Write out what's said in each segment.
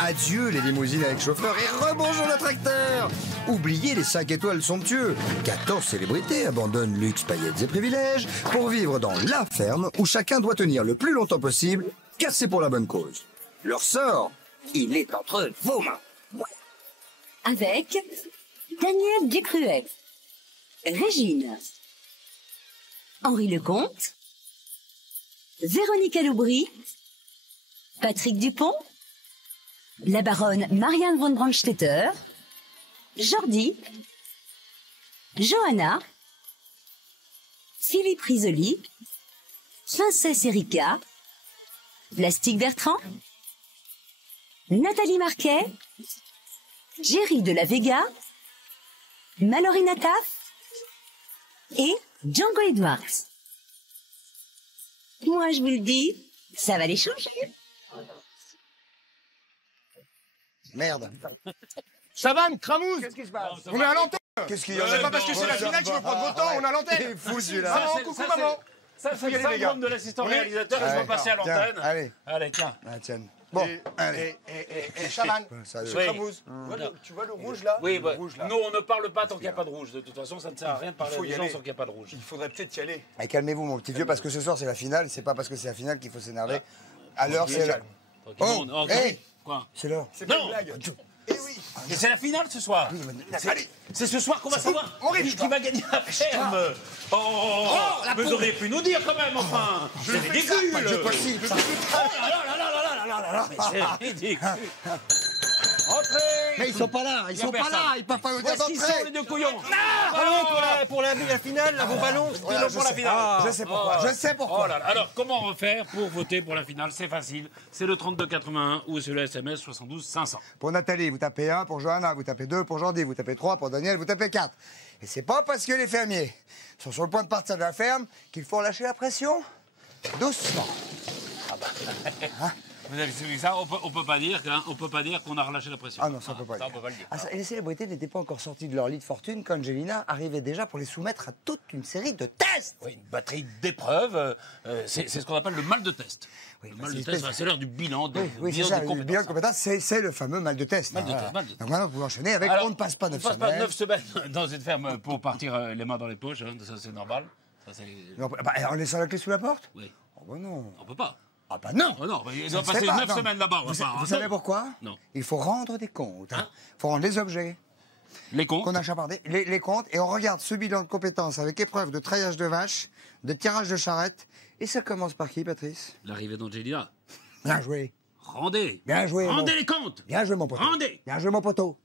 Adieu les limousines avec chauffeur et rebonjour le tracteur. Oubliez les 5 étoiles somptueux. 14 célébrités abandonnent luxe, paillettes et privilèges pour vivre dans la ferme où chacun doit tenir le plus longtemps possible, car c'est pour la bonne cause. Leur sort, il est entre vos mains. Avec Daniel Ducruet, Régine, Henri Lecomte, Véronique Aloubry, Patrick Dupont, la baronne Marianne von Brandstetter, Jordi, Johanna, Philippe Risoli, Princesse Erika, Plastique Bertrand, Nathalie Marquet, Jerry de la Vega, Mallory Nataf et Django Edwards. Moi, je vous le dis, ça va les changer. Merde. Chavannes, Cramouze. Qu'est-ce qui se passe? On est à l'antenne. Qu'est-ce qu'il y a? C'est pas parce que c'est la finale que je veux prendre votre temps, on est à l'antenne. Il est fou celui-là. Maman, coucou maman. Ça, c'est le syndrome de l'assistant réalisateur. Je vais passer à l'antenne. Allez. Allez, tiens. Ah, tiens. Bon, allez. Et Chavannes, Ça, monsieur oui. Cramouze, tu vois le rouge là? Oui, bah, Le rouge, là. nous, on ne parle pas tant qu'il n'y a pas de rouge. De toute façon, ça ne sert à rien de parler Il faut à y des gens aller. sans qu'il n'y a pas de rouge. Il faudrait peut-être y aller. Allez, calmez-vous mon petit vieux, parce que ce soir c'est la finale, c'est pas parce que c'est la finale qu'il faut s'énerver. Alors c'est la... Tranquillement. Oh, Oh, hey. Quoi? C'est l'heure. C'est pas Non. une blague. Eh oui. Et c'est la finale ce soir. Allez. C'est ce soir qu'on va savoir qui va gagner la ferme. Vous auriez pu nous dire quand même, enfin. C'est ridicule. possible. C'est ridicule. Entrez. Mais ils sont pas là, ils sont pas là, ils peuvent pas nous dire Voici sont d'entrer. les deux couillons. Pour la finale, là, vos ballons. Voilà, pour la finale. Je sais pourquoi. Je sais pourquoi. Oh là là. Alors, comment faire pour voter pour la finale? C'est facile. C'est le 3281 ou c'est le SMS 72 500. Pour Nathalie, vous tapez 1, pour Johanna, vous tapez 2, pour Jordi, vous tapez 3, pour Daniel, vous tapez 4. Et c'est pas parce que les fermiers sont sur le point de partir de la ferme qu'il faut relâcher la pression. Doucement. Vous avez vu ça? On peut pas dire qu'on a relâché la pression. Ah non, ça on peut pas Ça, le on peut pas le dire. dire. Et les célébrités n'étaient pas encore sorties de leur lit de fortune quand Angelina arrivait déjà pour les soumettre à toute une série de tests. Oui, une batterie d'épreuves. C'est ce qu'on appelle le mal de test. Oui, le bah, mal c'est de test, espèce- c'est l'heure du bilan des, Oui, c'est bilan ça, des le compétences. bilan de compétences, c'est le fameux mal de test. Mal de Voilà. test, mal de test. Donc maintenant, vous pouvez enchaîner avec Alors, on ne passe pas 9 On ne passe pas semaines. 9 semaines dans cette ferme pour partir les mains dans les poches, hein, ça c'est normal. Ça, c'est... Non, bah, en laissant la clé sous la porte? Oui, Oh bah non. on peut pas. Ah bah non. Oh non, il Ça doit ne se passer fait pas, 9 non. semaines là-bas. Vous savez pourquoi? Non. Il faut rendre des comptes. Il Hein faut rendre les objets Les comptes. qu'on a chapardés, les comptes, et on regarde ce bilan de compétences avec épreuve de treillage de vache, de tirage de charrette. Et ça commence par qui, Patrice? L'arrivée d'Angelina. Bien joué. Rendez. Bien joué, Rendez mon- les comptes. Bien joué, mon poteau. Rendez. Bien joué, mon poteau.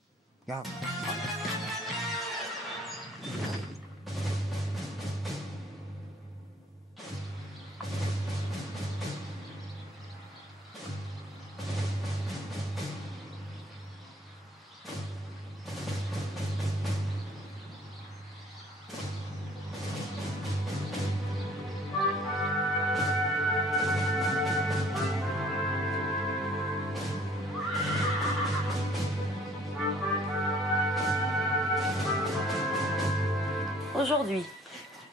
Regarde. Aujourd'hui,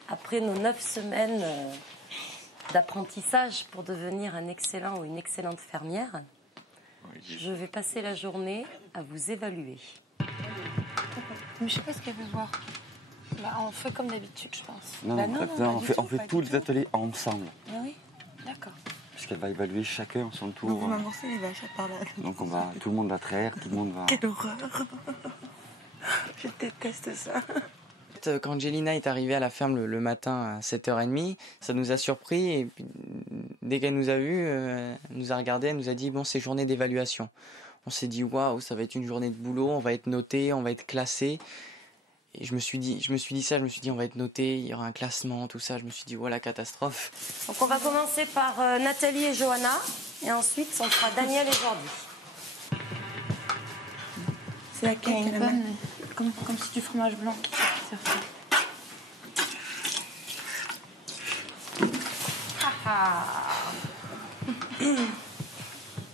après nos 9 semaines d'apprentissage pour devenir un excellent ou une excellente fermière, je vais passer la journée à vous évaluer. Mais je sais pas ce qu'elle veut voir. Bah, on fait comme d'habitude, je pense. Non, Bah, non, pas on du fait, tout, on fait pas tous du les tout. ateliers ensemble. Ah oui, d'accord. Puisqu'elle va évaluer chacun à son Donc tour. vous m'amorcez les vaches à part là. Donc tout le monde va traire, tout le monde va... Quelle horreur. Je déteste ça. Quand Angelina est arrivée à la ferme le matin à 7h30, ça nous a surpris. Et puis, dès qu'elle nous a vus, elle nous a regardé, elle nous a dit « Bon, c'est journée d'évaluation ». On s'est dit « Waouh, ça va être une journée de boulot, on va être noté, on va être classé ». Et je me suis dit on va être noté, il y aura un classement, tout ça. Je me suis dit, voilà, catastrophe. Donc on va commencer par Nathalie et Johanna, et ensuite on fera Daniel et Jordi. C'est laquelle Elle est qu'elle a bonne. mal Comme si du fromage blanc.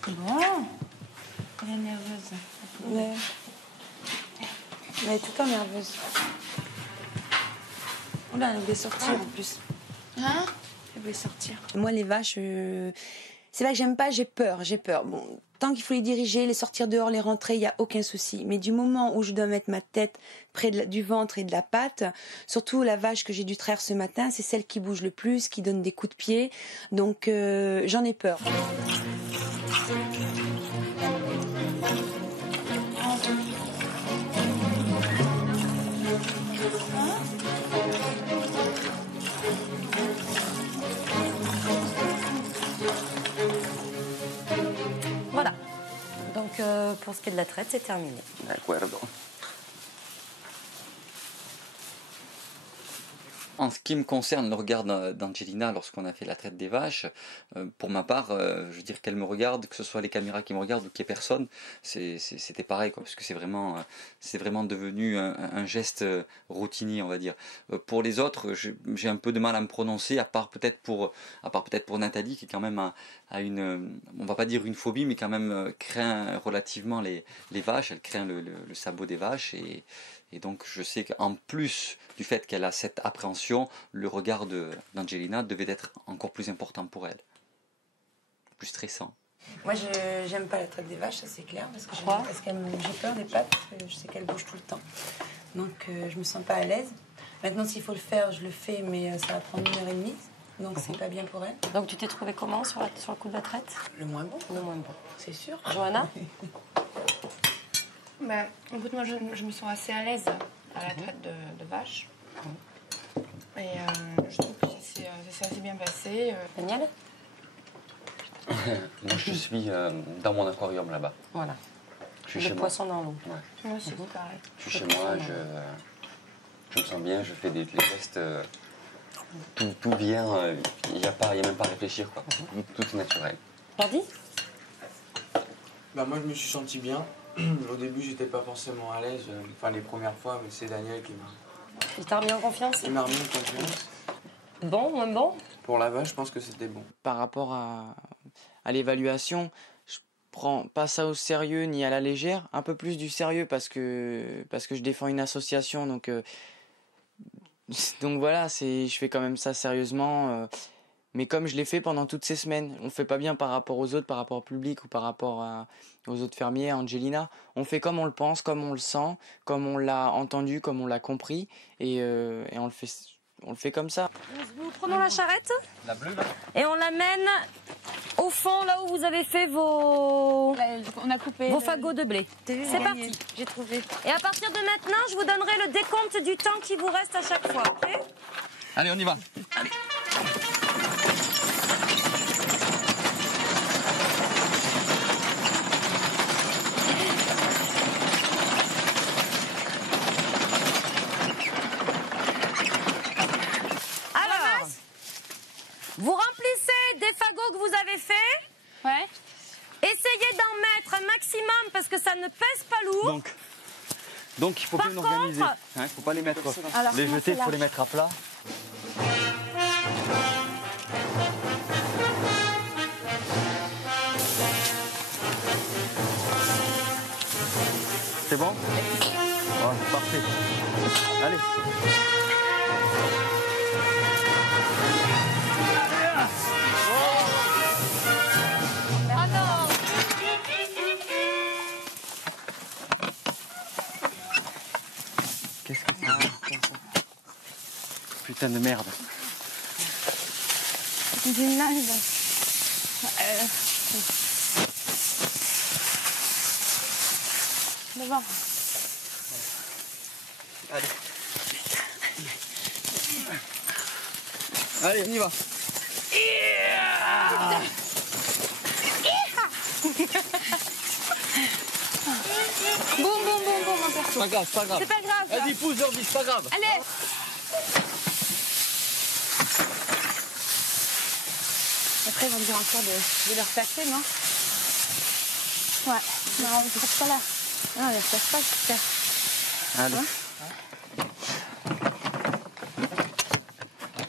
Bon. Elle est nerveuse. Ouais. Elle est tout le temps nerveuse. Oula, elle voulait sortir en plus. Hein? Elle voulait sortir. Moi, les vaches, c'est pas que j'aime pas, j'ai peur. Bon, Tant qu'il faut les diriger, les sortir dehors, les rentrer, il n'y a aucun souci. Mais du moment où je dois mettre ma tête près du ventre et de la patte, surtout la vache que j'ai dû traire ce matin, c'est celle qui bouge le plus, qui donne des coups de pied. Donc j'en ai peur. Voilà. Donc, pour ce qui est de la traite, c'est terminé. D'accordo. En ce qui me concerne, le regard d'Angelina lorsqu'on a fait la traite des vaches, pour ma part, je veux dire qu'elle me regarde, que ce soit les caméras qui me regardent ou qu'il n'y ait personne, c'était pareil, quoi, parce que c'est vraiment devenu un geste routinier, on va dire. Pour les autres, j'ai un peu de mal à me prononcer, à part peut-être pour Nathalie, qui quand même a une, on va pas dire une phobie, mais quand même craint relativement les vaches, elle craint le sabot des vaches, et donc je sais qu'en plus du fait qu'elle a cette appréhension, le regard d'Angelina devait être encore plus important pour elle. Plus stressant. Moi, j'aime pas la traite des vaches, ça c'est clair, parce que j'ai peur des pattes, parce que je sais qu'elles bougent tout le temps. Donc je me sens pas à l'aise. Maintenant, s'il faut le faire, je le fais, mais ça va prendre 1h30, donc c'est pas bien pour elle. Donc tu t'es trouvée comment sur le coup de la traite? Le moins bon. Le moins bon. C'est sûr. Johanna? Bah, écoute, moi, je me sens assez à l'aise à la traite de vache. Et je trouve que ça s'est bien passé. Daniel? Moi, je suis dans mon aquarium là-bas. Voilà. Je suis le chez moi. poisson dans l'eau. Ouais. Moi aussi, c'est pareil. Je suis chez moi, je me sens bien, je fais les gestes. Tout vient, il n'y a même pas à réfléchir, quoi. Tout est naturel. Pardi? Bah moi, je me suis senti bien. Au début, j'étais pas forcément à l'aise, enfin les premières fois, mais c'est Daniel qui m'a... Il t'a remis en confiance? Il m'a remis en confiance. Bon, moins bon? Pour la vache, je pense que c'était bon. Par rapport à l'évaluation, je prends pas ça au sérieux ni à la légère, un peu plus du sérieux parce que je défends une association, donc voilà, je fais quand même ça sérieusement. Mais comme je l'ai fait pendant toutes ces semaines, on fait pas bien par rapport aux autres, par rapport au public ou par rapport aux autres fermiers, à Angelina. On fait comme on le pense, comme on le sent, comme on l'a entendu, comme on l'a compris, et on le fait comme ça. Nous prenons la charrette. La bleue, là. Et on l'amène au fond, là où vous avez fait vos fagots de blé. C'est parti. J'ai trouvé. Et à partir de maintenant, je vous donnerai le décompte du temps qui vous reste à chaque fois, ok? Allez, on y va. Allez. Vous remplissez des fagots que vous avez faits. Ouais. Essayez d'en mettre un maximum parce que ça ne pèse pas lourd. Donc il faut bien organiser. Il ne faut pas les mettre, les jeter, il faut les mettre à plat. C'est bon? Oh, parfait. Allez. Qu'est-ce que c'est? Putain de merde. C'est une live. D'abord. Allez. Allez, on y va. Bon, mon perso. Pas grave, pas grave. C'est pas grave. Vas-y, pousse, Jordi, c'est pas grave. Allez. Après, ils vont me dire encore de leur passer, non? Ouais. Non, mais c'est pas là. Non, ils ne passent pas, j'espère. Allez. Hein?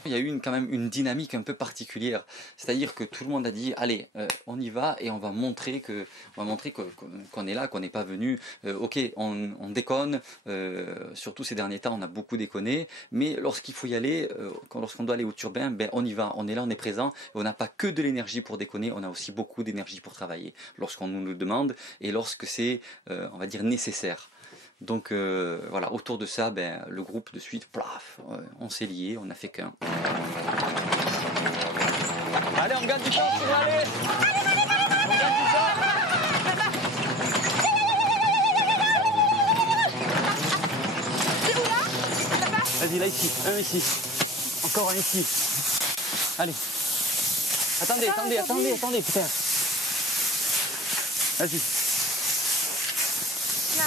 Il y a eu quand même une dynamique un peu particulière. C'est-à-dire que tout le monde a dit, allez, on y va et on va montrer qu'on est là, qu'on n'est pas venu. Ok, on déconne. Surtout ces derniers temps, on a beaucoup déconné. Mais lorsqu'il faut y aller, lorsqu'on doit aller au turbin, ben, on y va. On est là, on est présent. Et on n'a pas que de l'énergie pour déconner, on a aussi beaucoup d'énergie pour travailler. Lorsqu'on nous le demande et lorsque c'est, on va dire, nécessaire. Donc voilà, autour de ça, ben, le groupe de suite, plaf, on s'est liés, on n'a fait qu'un. Allez, on gagne du temps sur l'allée. On gagne du temps. C'est où là? Vas-y, là, ici. Un ici. Encore un ici. Allez. Attendez, putain. Vas-y. Là.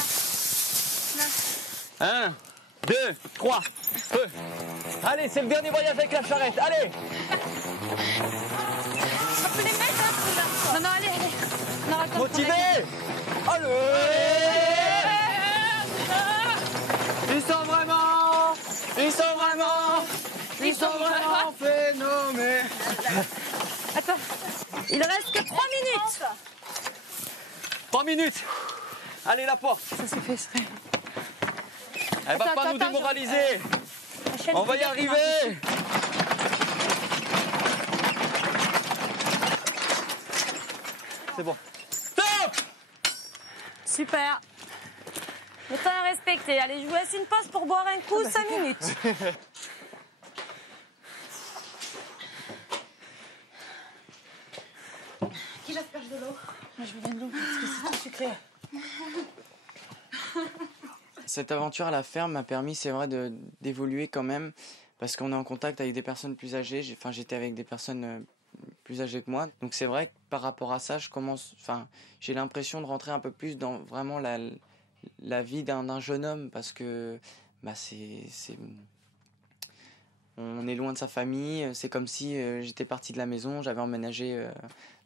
1, 2, 3, feu. Allez, c'est le dernier voyage avec la charrette. Allez. On peut les mettre hein, là. Non, allez. On aura le temps de Motivé. Allez. Ils sont vraiment phénoménaux. Attends. Il reste que 3 minutes. 3 minutes. Allez, la porte. Ça s'est fait exprès. Elle va pas nous démoraliser. On va y arriver. C'est bon. Stop. Super. Le temps est respecté. Allez, je vous laisse une pause pour boire un coup, 5 minutes. Qui j'asperge de l'eau? Moi, je veux bien de l'eau parce que c'est trop sucré. Cette aventure à la ferme m'a permis, c'est vrai, d'évoluer quand même, parce qu'on est en contact avec des personnes plus âgées. J'étais avec des personnes plus âgées que moi. Donc c'est vrai que par rapport à ça, j'ai l'impression de rentrer un peu plus dans vraiment la vie d'un jeune homme, parce que on est loin de sa famille. C'est comme si j'étais parti de la maison, j'avais emménagé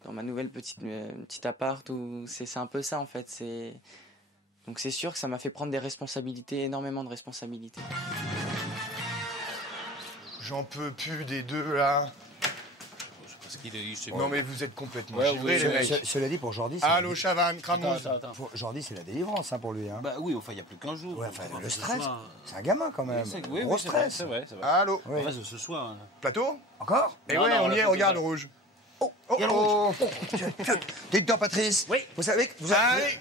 dans ma nouvelle petite appart. C'est un peu ça en fait. Donc c'est sûr que ça m'a fait prendre des responsabilités, énormément de responsabilités. J'en peux plus des deux là. Non mais vous êtes complètement givrés les mecs. Cela dit, pour Jordi, Allô Chavannes, Cramouse. Pour Jordi, c'est la délivrance hein, pour lui. Hein. Bah oui, enfin, il n'y a plus qu'un jour. Ouais, enfin, le stress, c'est un gamin quand même. Oui, Gros stress. C'est vrai. Allô. On reste ce soir. Hein. Plateau. Encore? Et ouais, on y est, regarde le rouge. Dites-donc, Patrice. Oui. Vous savez que Allez.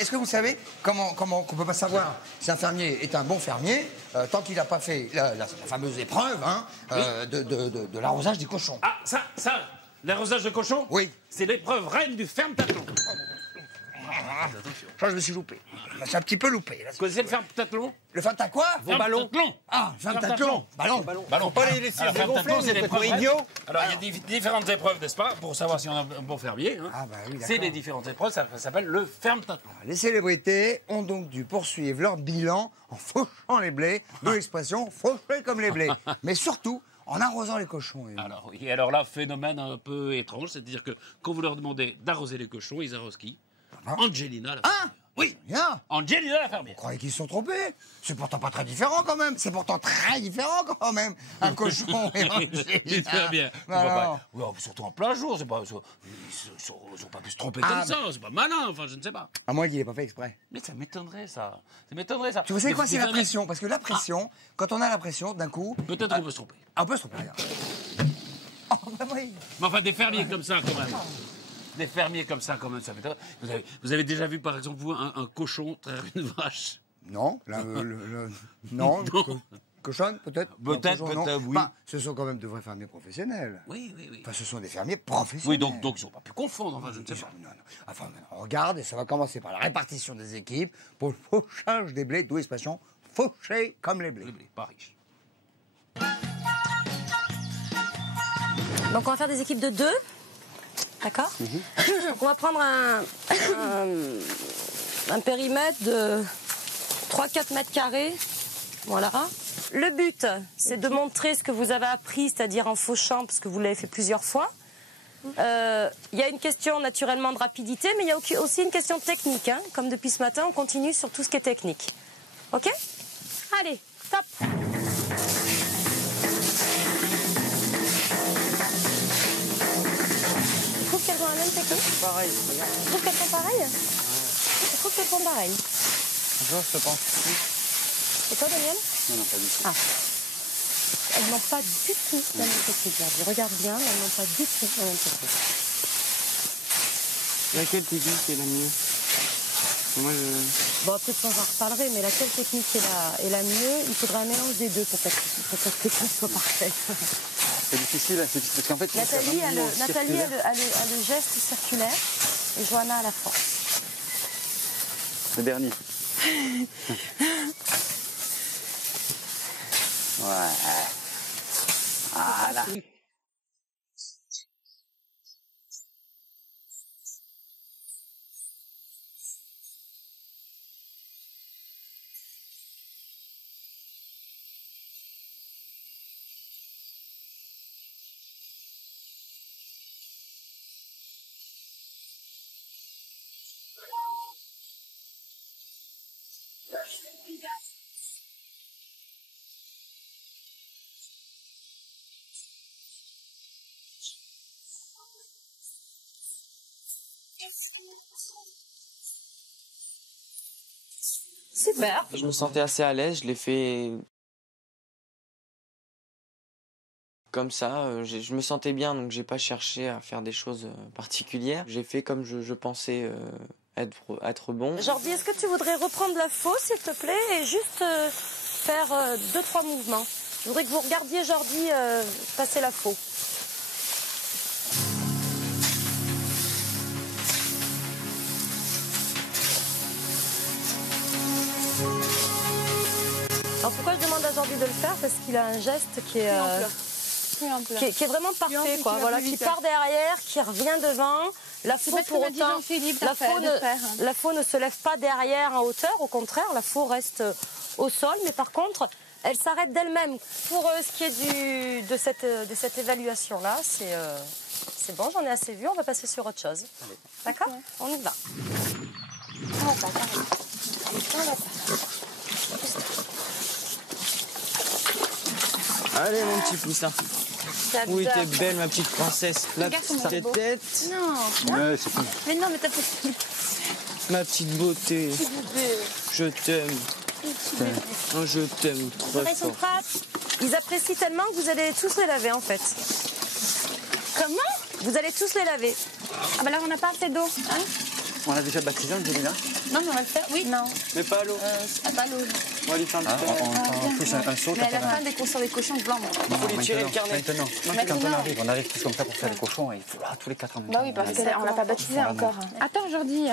Est-ce que vous savez comment qu'on peut pas savoir si un fermier est un bon fermier tant qu'il n'a pas fait la fameuse épreuve hein, de l'arrosage des cochons? Ah, ça, l'arrosage de cochon? Oui. C'est l'épreuve reine du ferme-tâton. Je me suis loupé. Je me suis un petit peu loupé. Vous connaissez le ferme-tâton? Le ferme-tâton quoi? Vos ballons. Ah, ferme-tâton. Ballon. Faut pas les laisser dégonfler, c'est l'épreuve idiot. Alors, il y a différentes épreuves, n'est-ce pas, pour savoir si on a un bon fermier. Hein. Ah, bah oui, d'accord. C'est les différentes épreuves, ça s'appelle le ferme-tâton. Les célébrités ont donc dû poursuivre leur bilan en fauchant les blés, d'où l'expression faucher comme les blés. Mais surtout en arrosant les cochons. Alors, oui, alors là, phénomène un peu étrange, c'est-à-dire que quand vous leur demandez d'arroser les cochons, ils arrosent qui? Angelina, la fermière. Oui, bien. Angelina, la fermière. Vous croyez qu'ils se sont trompés? C'est pourtant pas très différent quand même. C'est pourtant très différent quand même. Un cochon et Angelina. Très bien. Non. Ouais, surtout en plein jour, c'est pas, ils n'ont pas pu se tromper comme ça, c'est pas malin, enfin, je ne sais pas. À moins qu'il n'ait pas fait exprès. Mais ça m'étonnerait, ça. Ça m'étonnerait, ça. Tu sais quoi, c'est la pression. Parce que la pression, quand on a la pression, d'un coup... Peut-être qu'on peut se tromper. On peut se tromper, regarde. Oh, bah oui. Mais enfin, des fermiers comme ça, quand même. Des fermiers comme ça, quand même, ça m'étonnerait. Vous avez déjà vu, par exemple, vous, un cochon traire une vache? Non. Non. Cochonne, peut-être? Peut-être, oui. Enfin, ce sont quand même de vrais fermiers professionnels. Oui. Enfin, ce sont des fermiers professionnels. Oui, donc ils n'ont pas pu confondre, enfin, je ne sais pas. Non. Enfin, maintenant, on regarde et ça va commencer par la répartition des équipes pour le fauchage des blés, d'où l'expression faucher comme les blés. Les blés, pas riches. Donc on va faire des équipes de 2. D'accord. Donc on va prendre un périmètre de 3-4 mètres carrés. Voilà. Le but, c'est de montrer ce que vous avez appris, c'est-à-dire en fauchant, parce que vous l'avez fait plusieurs fois. Il y a une question naturellement de rapidité, mais il y a aussi une question technique. Hein. Comme depuis ce matin, on continue sur tout ce qui est technique. OK? Allez, top. mêmes techniques? Pareil. Tu trouves qu'elles sont pareilles? Je trouve qu'elles sont pareilles. Je pense plus. Et toi, Daniel? Non, pas du tout. Ah. Elles n'ont pas du tout la même technique, Jordi. Regarde bien, elles n'ont pas du tout la même technique. Laquelle technique est la mieux? Moi, Bon, peut-être qu'on en reparlerait, mais laquelle technique est la mieux? Il faudrait un mélange des deux pour que cette technique soit parfaite. C'est difficile, parce qu'en fait... Nathalie a le geste circulaire et Johanna a la force. Le dernier. Ouais. Voilà. Super. Je me sentais assez à l'aise, je l'ai fait comme ça. Je me sentais bien, donc j'ai pas cherché à faire des choses particulières. J'ai fait comme je pensais être bon. Jordi, est-ce que tu voudrais reprendre la faux, s'il te plaît, et juste faire 2-3 mouvements? Je voudrais que vous regardiez Jordi passer la faux. Alors pourquoi je demande à Jordi de le faire? Parce qu'il a un geste qui est vraiment parfait, quoi. Voilà, qui part derrière, qui revient devant. La faux pour autant, la faux ne se lève pas derrière en hauteur, au contraire, la faux reste au sol, mais par contre, elle s'arrête d'elle-même. Pour ce qui est de cette évaluation-là, c'est bon, j'en ai assez vu, on va passer sur autre chose. D'accord? On y va. Allez, mon petit poussin. Oui, t'es belle, ma petite princesse. La petite tête. Non. Ouais, c'est cool. Mais non, mais t'as pas... Ma petite beauté. Je t'aime. Oh, je t'aime trop Ils sont fort. prêts. Ils apprécient tellement que vous allez tous les laver, en fait. Comment? Vous allez tous les laver. Ah bah là, on n'a pas assez d'eau. Hein? On a déjà baptisé Angelina? Non, mais on va le faire. Oui. Non. Mais pas à l'eau. Pas l'eau. On va lui faire un petit On touche un saut. Mais à la fin, dès qu'on sort les cochons blancs. Il faut lui tirer le carnet. Quand on arrive tous comme ça pour faire les cochons, il faut tous les 4 en même temps. Bah oui, parce qu'on l'a pas baptisé encore. Attends, Jordi.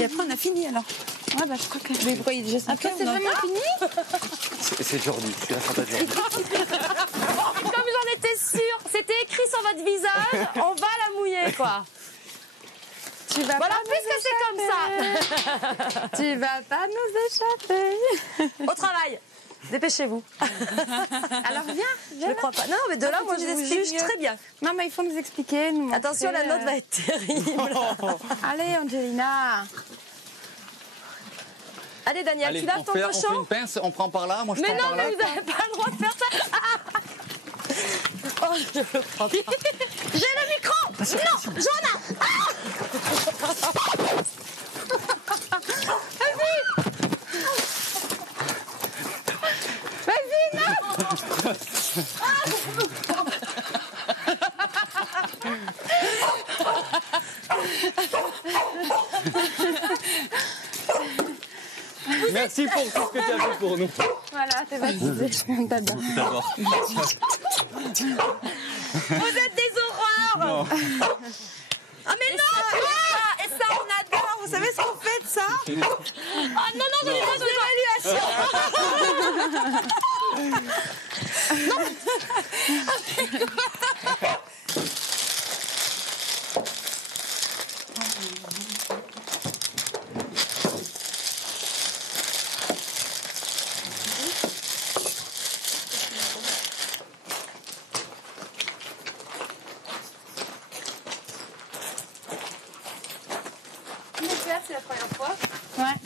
Et après, on a fini alors. Ouais, bah je crois que. Mais pourquoi il est déjà 5 Après, c'est vraiment fini? C'est Jordi, je suis la santa Jordi. Comme j'en étais sûre, c'était écrit sur votre visage, on va la mouiller, quoi. Tu vas voilà, pas puisque c'est comme ça. Tu vas pas nous échapper. Au travail. Dépêchez-vous. Alors viens. Je ne crois pas. Non, mais de là, moi, je vous juge très bien. Non, mais il faut nous expliquer. Nous attention, la note va être terrible. Allez, Angelina. Allez, Daniel, Allez, tu laves ton on fait cochon. une pince, on prend par là, moi je mais prends non, par là. mais vous n'avez pas le droit de faire ça. Oh, je le crois pas. J'ai le micro. Non, Johanna. Vas-y, non. Merci pour tout ce que tu as fait pour nous. Voilà, t'es baptisé. T'adores. Vous êtes des horreurs. Non. Ah mais non, et ça on adore. Vous savez ce qu'on fait de ça? Ah non, non, donnez-moi de l'évaluation. Non. C'est la première fois. Ouais.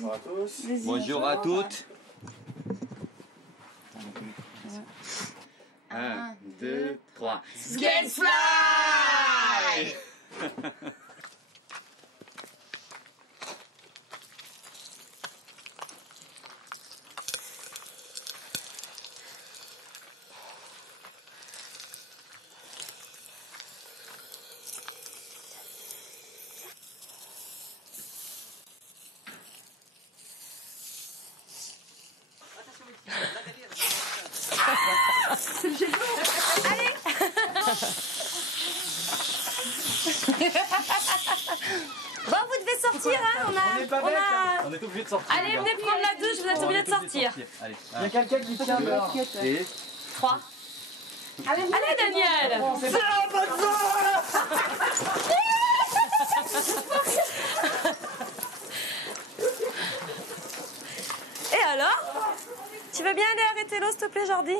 Bonjour à tous. Bonjour à toutes. 1, 2, 3. Skate fly. Allez. Bon, vous devez sortir, hein. On est obligé de sortir. Allez, venez prendre la douche, vous êtes obligés de sortir. Allez. Il y a quelqu'un qui tient le basket. Et 3. Allez, Daniel. Et alors? Tu veux bien aller arrêter l'eau, s'il te plaît, Jordi?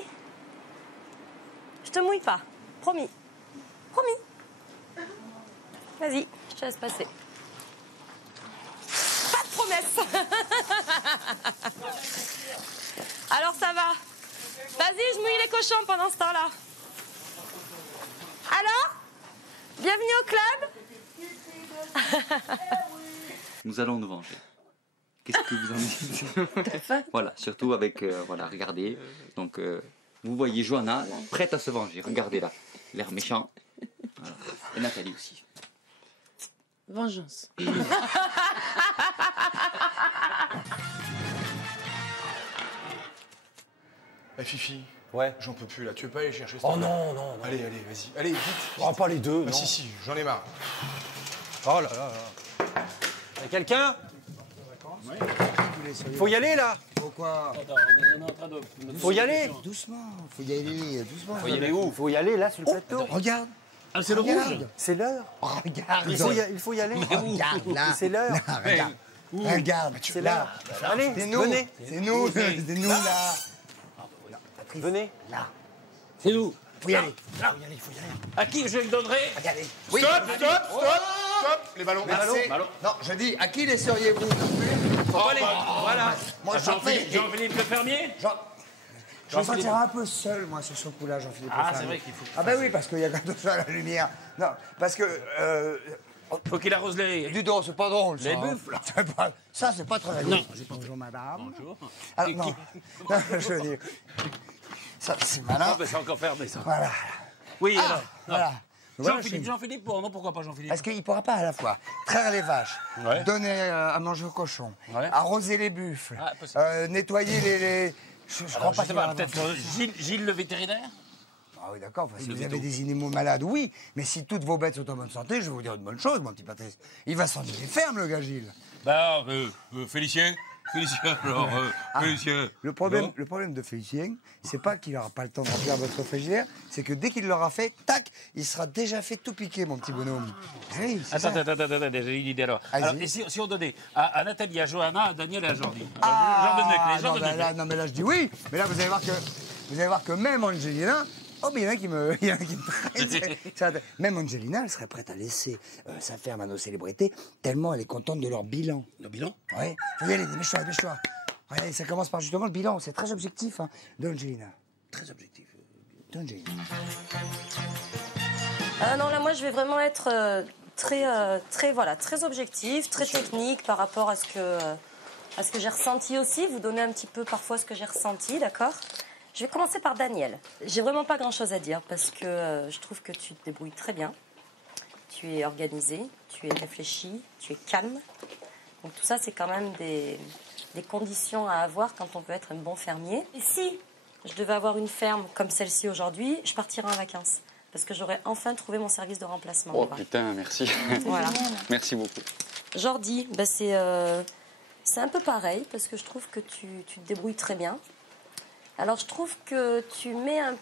Je te mouille pas. Promis. Promis. Vas-y, je te laisse passer. Pas de promesse. Alors, ça va. Vas-y, je mouille les cochons pendant ce temps-là. Alors? Bienvenue au club. nous allons nous venger. Qu'est-ce que vous en dites? Voilà, surtout avec, voilà, regardez. Donc, vous voyez Johanna prête à se venger. Regardez-la, l'air méchant. Voilà. Et Nathalie aussi. Vengeance. Eh Fifi. Ouais. J'en peux plus là. Tu veux pas aller chercher ça? Oh non, non. Allez, vas-y. Allez, vite. Oh, pas les deux. Ah, non. si, j'en ai marre. Oh là là. Y'a quelqu'un? Faut y aller là. Pourquoi? Faut y aller. Doucement, faut y aller doucement. Faut y aller où? Faut y aller là sur le plateau. Regarde. Ah, c'est le rouge. C'est l'heure. Regarde. Il faut y aller. Regarde là. C'est l'heure. Là, regarde. Regarde. C'est l'heure. Allez, C'est nous. venez. C'est nous. C'est nous là. Venez. Là. C'est nous. Faut y aller. Là. Faut y aller, faut y aller. À qui je le donnerai? Regardez. Stop, stop. Les ballons. Merci. Non, je dis, à qui laisseriez-vous? Faut pas les... Voilà. Moi, Jean-Philippe le fermier. Je me sentirais un peu seul, moi, sur ce coup-là, Jean-Philippe. Ah, c'est vrai qu'il faut. Ah, ben oui, parce qu'il y a quand même ça à la lumière. Non, parce que. Faut qu'il arrose les. Du dos, c'est pas drôle, ça. Les buffles. Ça, c'est pas très drôle. Non. Bonjour, madame. Bonjour. Alors, non. Non, je veux dire. Ça, c'est malin. Ah, ben c'est encore fermé, ça. Voilà. Oui, Ah, alors. voilà. Jean-Philippe, non, pourquoi pas Jean-Philippe? Parce qu'il ne pourra pas à la fois traire les vaches, Ouais. donner à manger aux cochons, Ouais. arroser les buffles, Ah, possible. nettoyer les... Je crois pas Je sais qu'il pas, va peut-être Gilles le vétérinaire? Ah oui, d'accord. Enfin, si Le vous veto. avez des animaux malades, oui. Mais si toutes vos bêtes sont en bonne santé, je vais vous dire une bonne chose, mon petit Patrice. Il va s'en aller ferme, le gars Gilles. Bah, Félicien, alors, Félicien. Le problème de Félicien, c'est pas qu'il n'aura pas le temps de remplir votre frigidaire, c'est que dès qu'il l'aura fait, tac, il sera déjà fait tout piquer, mon petit bonhomme. Oui, c'est ça. Attends, j'ai une idée alors. Allez-y. Alors, et si on donnait à Nathalie, à Johanna, à Daniel et à Jordi? Ah, Genre de mec, non, mais là, je dis oui. Mais là, vous allez voir que même Angelina... Oh, mais il y en a qui me traînent. Même Angelina, elle serait prête à laisser sa ferme à nos célébrités, tellement elle est contente de leur bilan. Le bilan? Oui. Faut y aller, dépêche-toi. Allez, ça commence par justement le bilan. C'est très objectif, hein, d'Angelina. Très objectif. D'Angelina. Non, là, moi, je vais vraiment être très objectif, très technique par rapport à ce que j'ai ressenti aussi. Vous donner un petit peu parfois ce que j'ai ressenti, d'accord? Je vais commencer par Daniel. J'ai vraiment pas grand-chose à dire parce que je trouve que tu te débrouilles très bien. Tu es organisé, tu es réfléchi, tu es calme. Donc tout ça, c'est quand même des conditions à avoir quand on veut être un bon fermier. Et si je devais avoir une ferme comme celle-ci aujourd'hui, je partirais en vacances. Parce que j'aurais enfin trouvé mon service de remplacement. Oh putain, merci. Voilà. Merci beaucoup. Jordi, bah c'est un peu pareil parce que je trouve que tu te débrouilles très bien. Alors je trouve que tu mets un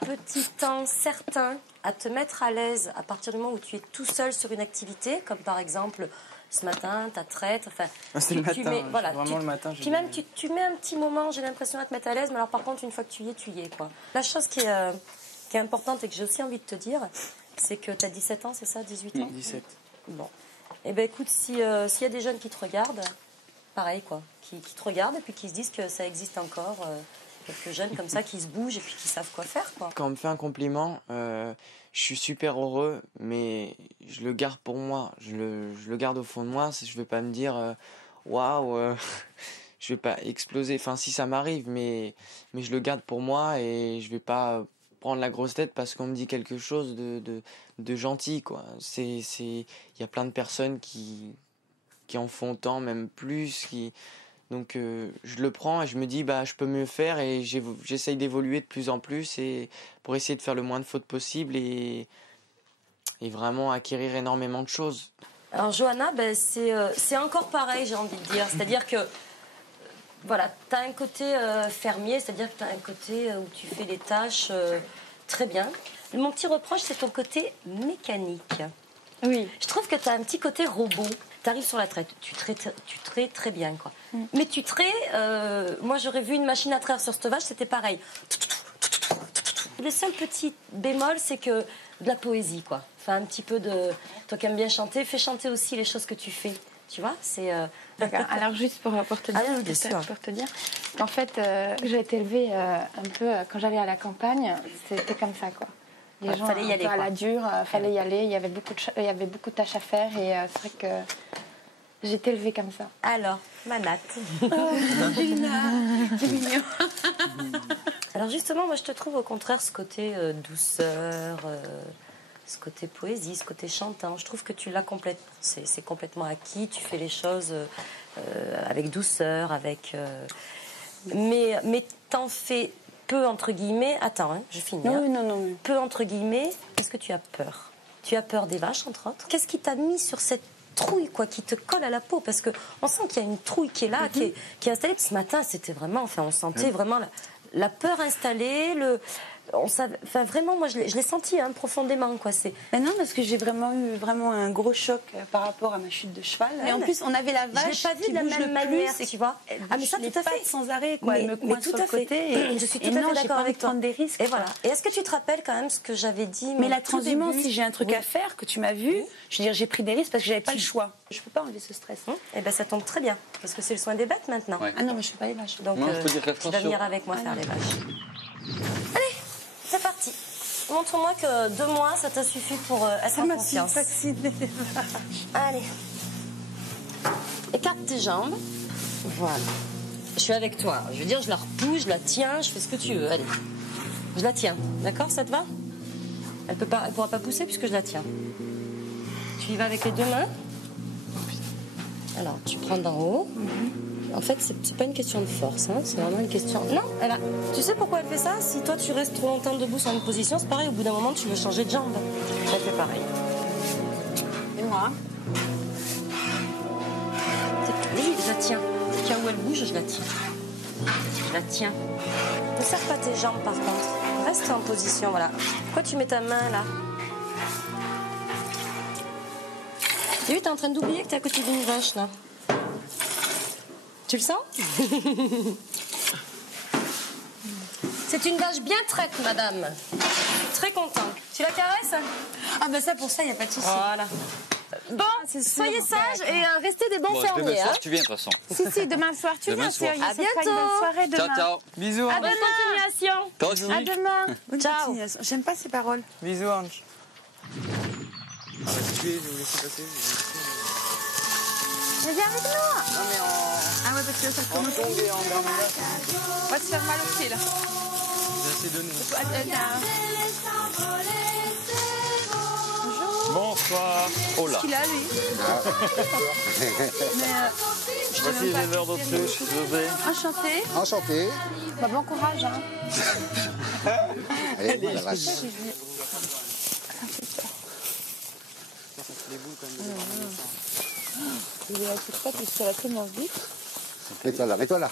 petit temps certain à te mettre à l'aise à partir du moment où tu es tout seul sur une activité, comme par exemple ce matin, ta traite. Enfin, C'est le matin, voilà, vraiment le matin. puis même tu mets un petit moment, j'ai l'impression, à te mettre à l'aise, mais alors par contre, une fois que tu y es, quoi. La chose qui est importante et que j'ai aussi envie de te dire, c'est que tu as 17 ans, c'est ça, 18 ans 17. Bon. Eh bien écoute, s'il y a des jeunes qui te regardent, pareil quoi, qui te regardent et puis qui se disent que ça existe encore, quelques jeunes comme ça qui se bougent et puis qui savent quoi faire quoi. Quand on me fait un compliment, je suis super heureux, mais je le garde pour moi, je le garde au fond de moi, je vais pas me dire waouh, je vais pas exploser, enfin si ça m'arrive, mais je le garde pour moi et je vais pas prendre la grosse tête parce qu'on me dit quelque chose de gentil quoi. Il y a plein de personnes qui en font tant, même plus, donc je le prends et je me dis bah je peux mieux faire et j'essaye d'évoluer de plus en plus et pour essayer de faire le moins de fautes possible et vraiment acquérir énormément de choses. Alors Johanna, ben, c'est encore pareil, j'ai envie de dire, c'est-à-dire que voilà, tu as un côté fermier, c'est-à-dire que tu as un côté où tu fais les tâches très bien. Mon petit reproche, c'est ton côté mécanique. Oui. Je trouve que tu as un petit côté robot. Tu arrives sur la traite, tu traites très bien, quoi. Mais tu traites, moi j'aurais vu une machine à traire sur cette vache, c'était pareil. Le seul petit bémol, c'est que de la poésie, quoi. Enfin, un petit peu de... Toi qui aimes bien chanter, fais chanter aussi les choses que tu fais. Tu vois, c'est... D'accord. Alors juste pour te dire, pour te dire qu'en fait, j'ai été élevée un peu, quand j'allais à la campagne, c'était comme ça, quoi. Les gens fallait y aller, à la dure, fallait y aller, il y avait beaucoup de tâches à faire et c'est vrai que j'ai été élevée comme ça. Alors, Manat. C'est mignon. Alors justement, moi je te trouve au contraire ce côté douceur, ce côté poésie, ce côté chantant. Je trouve que tu l'as complètement. C'est complètement acquis, tu fais les choses avec douceur, avec... Mais t'en fais peu entre guillemets. Attends, hein, je finis. Non. Peu entre guillemets, est-ce que tu as peur? Tu as peur des vaches, entre autres. Qu'est-ce qui t'a mis sur cette trouille, quoi, qui te colle à la peau? Parce qu'on sent qu'il y a une trouille qui est là, qui est installée. Ce matin, c'était vraiment... Enfin, on sentait vraiment la peur installée, enfin vraiment, moi je l'ai senti profondément, quoi. Mais non, parce que j'ai vraiment eu un gros choc par rapport à ma chute de cheval. Et en plus, on avait la vache je l'ai pas vu qui de la bouge même le manière, plus, tu vois. Ah mais ça tout à fait, sans arrêt, quoi. Elle me coince tout sur à le fait. côté. Je suis tout à fait d'accord avec toi. Prendre des risques. Et voilà. Et est-ce que tu te rappelles quand même ce que j'avais dit? Mais la transhumance, si j'ai un truc à faire, que tu m'as vu, je veux dire, j'ai pris des risques parce que j'avais pas le choix. Je peux pas enlever ce stress. Et ben ça tombe très bien, parce que c'est le soin des bêtes maintenant. Ah non, mais je fais pas les vaches. Donc tu vas venir avec moi faire les vaches. Allez, c'est parti. Montre-moi que 2 mois, ça t'a suffi pour être en confiance. Ça m'a fasciné, les vaches. Allez. Écarte tes jambes. Voilà. Je suis avec toi. Je veux dire, je la repousse, je la tiens, je fais ce que tu veux. Allez. Je la tiens. D'accord, ça te va? Elle pourra pas pousser puisque je la tiens. Tu y vas avec les 2 mains. Alors, tu prends d'en haut. En fait, c'est pas une question de force, hein, c'est vraiment une question... Non, tu sais pourquoi elle fait ça? Si toi, tu restes trop longtemps debout sur une position, c'est pareil, au bout d'un moment, tu veux changer de jambe. Elle fait pareil. Et moi? Oui, je la tiens. Tiens, où elle bouge, je la tiens. Je la tiens. Ne serre pas tes jambes, par contre. Reste en position, voilà. Pourquoi tu mets ta main, là? Tu es en train d'oublier que t'es à côté d'une vache, là. Tu le sens? C'est une vache bien traite, madame. Très contente. Tu la caresses? Ah bah ça, pour ça, il n'y a pas de souci. Voilà. Bon, soyez sages et restez des bons fermiers. Demain soir, tu viens de toute façon. Si, demain soir, tu Demain viens. soir. Sérieux, À c'est pas une bientôt. bonne soirée demain. Ciao, ciao. Bisous, À Ange. bonne continuation. Toi aussi. À demain. Bonne Ciao. continuation. J'aime pas ces paroles. Bisous, Ange. Ah, je vais vous laisser passer. Mais viens avec nous. Non, mais Ah ouais, parce que ça en tongue et en grammaire, On va se faire mal au pied, là. c'est assez donné. Bonsoir. Oh là. qu'il a, lui. Voici les verres d'autruche, José. Enchanté. Enchanté. Bah, bon courage, hein. Allez, la vache. Il est assez pas parce qu'elle a tellement vite. Mets-toi là, mets-toi là.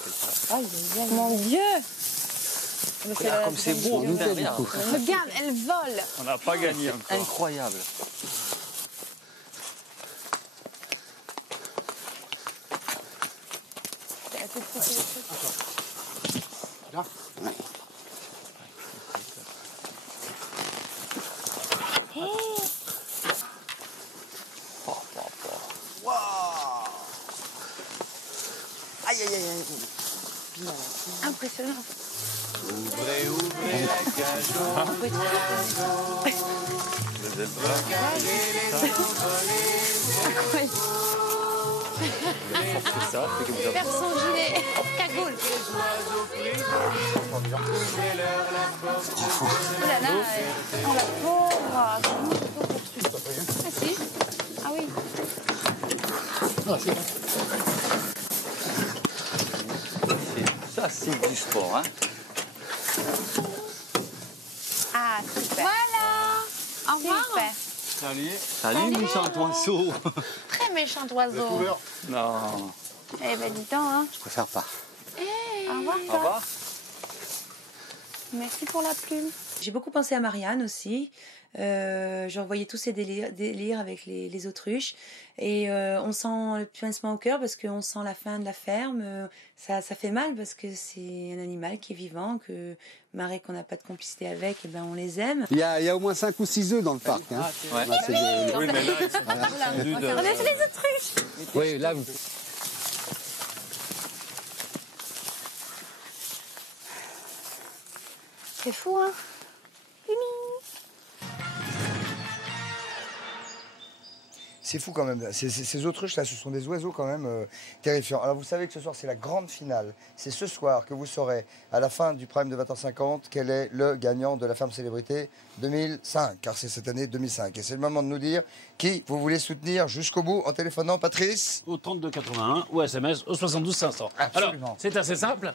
Mon Dieu. Regarde comme c'est beau. Regarde, elle vole. On n'a pas gagné encore. Incroyable. Là. Ouais. impressionnant. Ouvrez, ouvrez la cage au Faire son gilet, cagoule. Oh là là, oh la pauvre. Ah si. Ah oui. Ça, c'est du sport, hein. Ah, super. Voilà. Au revoir. Super. Salut, méchant oiseau. Très méchant oiseau. Non. Eh ben, dis donc, hein. Je préfère pas. Au revoir. Au revoir. Merci pour la plume. J'ai beaucoup pensé à Marianne aussi. J'ai envoyé tous ces délires avec les autruches. Et on sent le pincement au cœur parce qu'on sent la fin de la ferme. Ça fait mal parce que c'est un animal qui est vivant, que Marais, qu'on n'a pas de complicité avec, et ben on les aime. Il y a au moins 5 ou 6 œufs dans le parc. Hein. Ouais. Oui, mais là, On a fait les autruches. Oui, là, vous... C'est fou, hein. C'est fou quand même. Ces autruches là, ce sont des oiseaux quand même terrifiants. Alors vous savez que ce soir c'est la grande finale. C'est ce soir que vous saurez à la fin du prime de 20h50 quel est le gagnant de la ferme célébrité 2005. Car c'est cette année 2005. Et c'est le moment de nous dire qui vous voulez soutenir jusqu'au bout en téléphonant Patrice. Au 3281 ou SMS au 72 500. Absolument. Alors, c'est assez simple.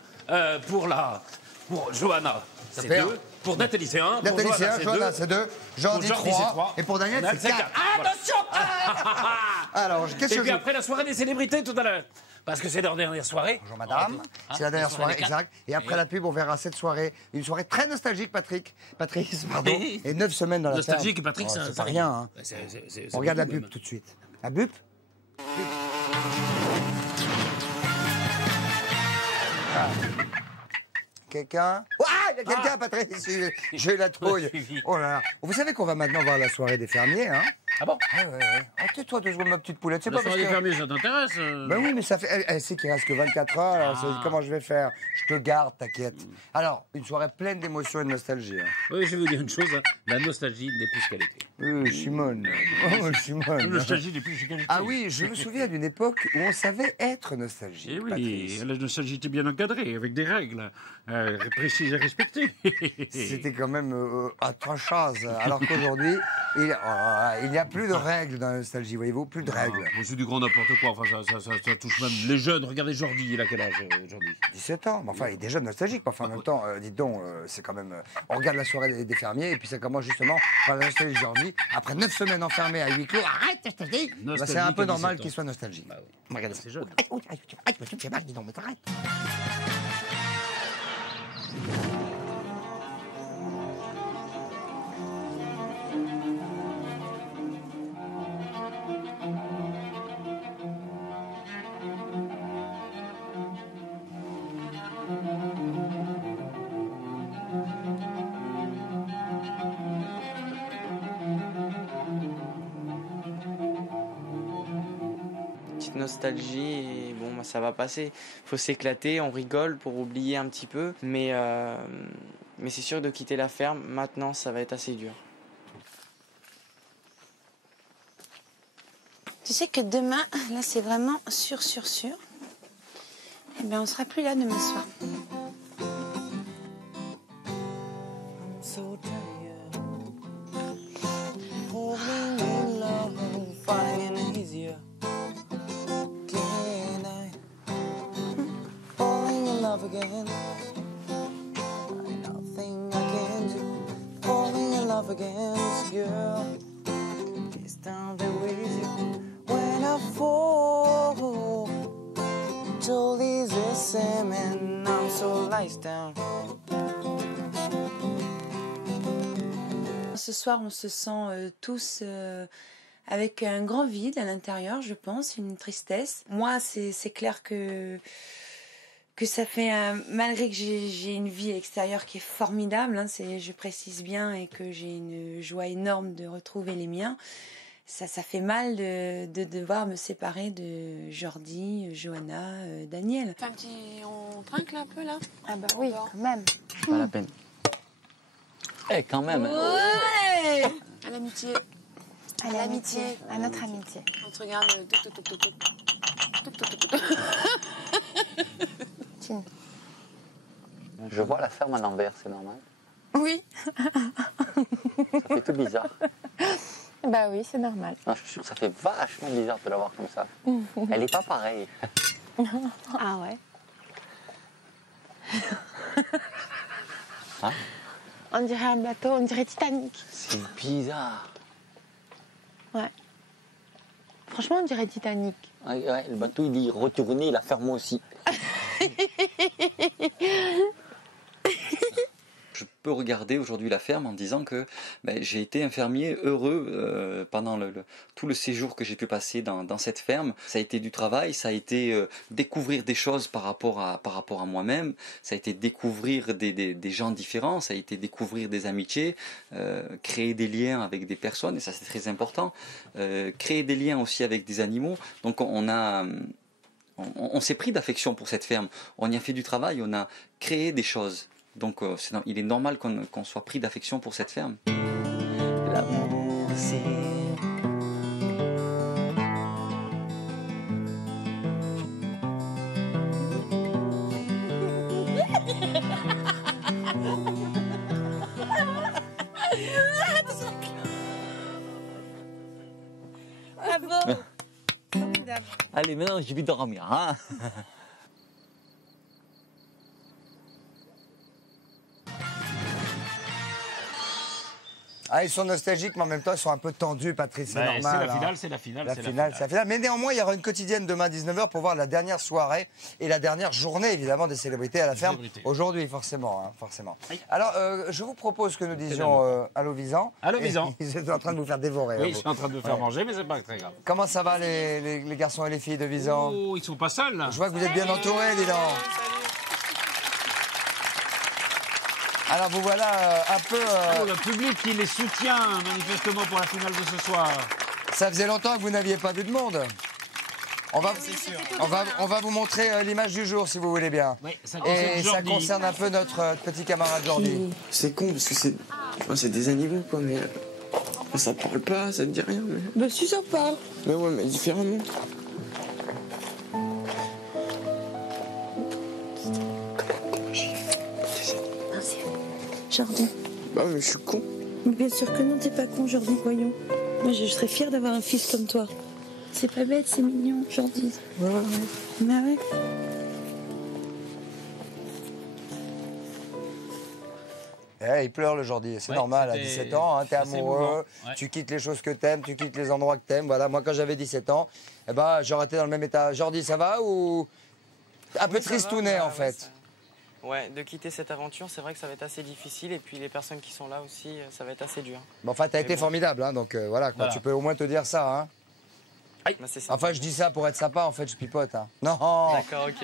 Pour Johanna, c'est perd. 2. Pour Nathalie, c'est 1. Nathalie c'est 1, Johanna c'est 2, Jordi Jordi, c'est 3. trois. Et pour Daniel c'est 4. Attention. Alors, qu'est-ce Et que puis je... après la soirée des célébrités tout à l'heure. Parce que c'est leur dernière soirée. Bonjour madame, c'est la dernière soirée, exact. Et après la pub, on verra cette soirée, une soirée très nostalgique, Patrice, pardon. Et 9 semaines dans la ferme. Nostalgique, Patrick, Oh, c'est pas rien. Hein. On regarde la pub tout de suite. La pub. Quelqu'un? Ah, il y a quelqu'un, Patrice. J'ai eu la trouille. Oh là là. Vous savez qu'on va maintenant voir la soirée des fermiers, hein? Ah bon? Ouais. Oh, tais-toi 2 secondes, ma petite poulette. C'est La pas parce soirée des que... fermiers, ça t'intéresse Ben oui, mais ça fait. Elle sait qu'il reste que 24 heures, alors elle se dit, comment je vais faire? Je te garde, t'inquiète. Alors, une soirée pleine d'émotions et de nostalgie. Hein. Oui, je vais vous dire une chose, hein. La nostalgie n'est plus ce qu'elle était. Simone. Oh, Simone. La nostalgie n'est plus ce qu'elle était. Ah oui, je me souviens d'une époque où on savait être nostalgique. Eh oui, Patrice. la nostalgie était bien encadrée, avec des règles précises et respectées. C'était quand même autre chose. Alors qu'aujourd'hui, il n'y a plus de règles dans la nostalgie, voyez-vous, plus de règles. C'est du grand n'importe quoi, enfin, ça touche même les jeunes. Regardez Jordi, il a quel âge aujourd'hui? 17 ans, mais enfin, il est déjà nostalgique. Enfin, en même temps, dites donc, c'est quand même... on regarde la soirée des fermiers, et puis ça commence justement par la nostalgie de Jordi. Après 9 semaines enfermées à huis clos, arrête, je te dis, bah, c'est un peu normal qu'il soit nostalgique. Bah oui. Regardez, c'est jeune. Aïe, tu me fais mal, dis donc, mais t'arrêtes. Petite nostalgie et bon, bah, ça va passer. Faut s'éclater, on rigole pour oublier un petit peu, mais c'est sûr de quitter la ferme, maintenant ça va être assez dur. Tu sais que demain, là c'est vraiment sûr. Eh bien on sera plus là demain soir. Ce soir, on se sent tous avec un grand vide à l'intérieur, je pense, une tristesse. Moi, c'est clair que ça fait, malgré que j'ai une vie extérieure qui est formidable, hein, je précise bien, et que j'ai une joie énorme de retrouver les miens, ça fait mal de devoir me séparer de Jordi, Johanna, Daniel. On trinque là un peu là? Ah bah oui, quand même. Pas la peine. Eh, quand même. Ouais. À l'amitié. À l'amitié. À notre amitié. On te regarde. Je vois la ferme à l'envers, c'est normal. Oui. Ça fait tout bizarre. Bah oui, c'est normal. Non, ça fait vachement bizarre de la voir comme ça. Elle n'est pas pareille. Ah ouais. Hein? On dirait un bateau, on dirait Titanic. C'est bizarre. Ouais. Franchement, on dirait Titanic. Ouais, le bateau, il est retourné, la ferme aussi. Je peux regarder aujourd'hui la ferme en disant que j'ai été un fermier heureux pendant tout le séjour que j'ai pu passer dans cette ferme. Ça a été du travail, ça a été découvrir des choses par rapport à moi-même, ça a été découvrir des gens différents, ça a été découvrir des amitiés, créer des liens avec des personnes, et ça c'est très important, créer des liens aussi avec des animaux. Donc on s'est pris d'affection pour cette ferme, on y a fait du travail, on a créé des choses. Donc il est normal qu'on soit pris d'affection pour cette ferme. L'amour, c'est... Bravo. Allez, maintenant je vais dormir. Hein. Ah, ils sont nostalgiques, mais en même temps, ils sont un peu tendus, Patrice, c'est normal. C'est la hein. finale, c'est la finale. La finale, c'est la finale. Mais néanmoins, il y aura une quotidienne demain 19h pour voir la dernière soirée et la dernière journée, évidemment, des célébrités à la ferme. Aujourd'hui, forcément. Hein, forcément. Oui. Alors, je vous propose que nous disions Allô Visan. Allô Visan. Ils étaient en train de vous faire dévorer. Oui, je suis en train de vous faire manger, mais c'est pas très grave. Comment ça va, les garçons et les filles de Visan? Oh, ils sont pas seuls, là. Je vois que vous êtes bien entourés, dis donc. Alors vous voilà un peu... le public qui les soutient manifestement pour la finale de ce soir. Ça faisait longtemps que vous n'aviez pas vu de monde. On va vous montrer l'image du jour si vous voulez bien. Oui, ça et ça concerne un peu notre petit camarade Jordi. C'est con parce que c'est des animaux quoi, mais ça parle pas, ça te dit rien. Mais... Bah si ça parle. Mais ouais, mais différemment. Jordi. Bah mais je suis con. Mais bien sûr que non, t'es pas con, Jordi, voyons. Moi, je serais fière d'avoir un fils comme toi. C'est pas bête, c'est mignon, Jordi. Ouais. Bah ouais. Il pleure le Jordi, c'est normal, à 17 ans, hein, t'es amoureux, tu quittes les choses que t'aimes, tu quittes les endroits que t'aimes. Voilà, moi quand j'avais 17 ans, j'aurais été dans le même état. Jordi, ça va ou un peu tristounet en fait? Ouais, de quitter cette aventure, c'est vrai que ça va être assez difficile. Et puis les personnes qui sont là aussi, ça va être assez dur. Bon, enfin, t'as été formidable, hein, donc voilà, tu peux au moins te dire ça. Hein. Enfin, je dis ça pour être sympa, en fait, je pipote. Hein. Non,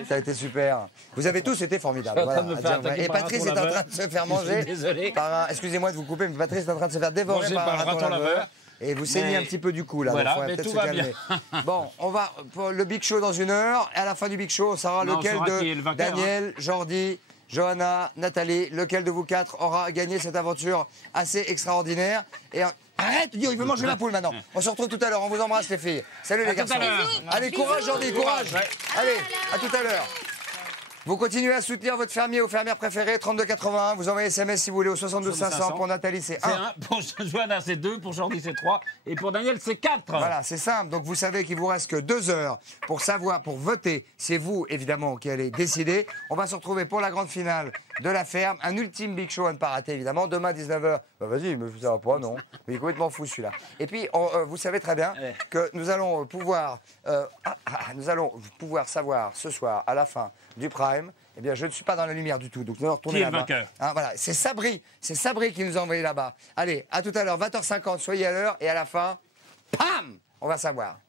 ça a été super. Vous avez tous été formidables. Voilà, et Patrice est en train de se faire manger par un... Excusez-moi de vous couper, mais Patrice est en train de se faire dévorer par un raton laveur. Et vous saignez un petit peu du cou, là. Voilà, donc, mais peut-être tout se va calmer. bien. Bon, on va pour le Big Show dans 1 heure. Et à la fin du Big Show, on saura lequel de Daniel, Jordi, Johanna, Nathalie, lequel de vous 4 aura gagné cette aventure assez extraordinaire. Et arrête, il veut manger la poule maintenant. On se retrouve tout à l'heure, on vous embrasse les filles. Salut les garçons. Allez, courage Jordi, courage. Allez, à tout à l'heure. Vous continuez à soutenir votre fermier ou fermière préférée, 3281. Vous envoyez SMS si vous voulez au 72 500. Pour Nathalie, c'est 1. Pour Johanna, c'est 2. Pour Jordi, c'est 3. Et pour Daniel, c'est 4. Voilà, c'est simple. Donc vous savez qu'il vous reste que 2 heures pour savoir, pour voter. C'est vous, évidemment, qui allez décider. On va se retrouver pour la grande finale de la ferme. Un ultime Big Show à ne pas rater, évidemment. Demain, 19h. Bah vas-y, mais ça va pas, non. Il est complètement fou, celui-là. Et puis, vous savez très bien que nous allons pouvoir savoir ce soir, à la fin du Prime, eh bien, je ne suis pas dans la lumière du tout. Donc, nous allons retourner là-bas. Hein, voilà, c'est Sabri qui nous a envoyé là-bas. Allez, à tout à l'heure, 20h50, soyez à l'heure. Et à la fin, pam, on va savoir.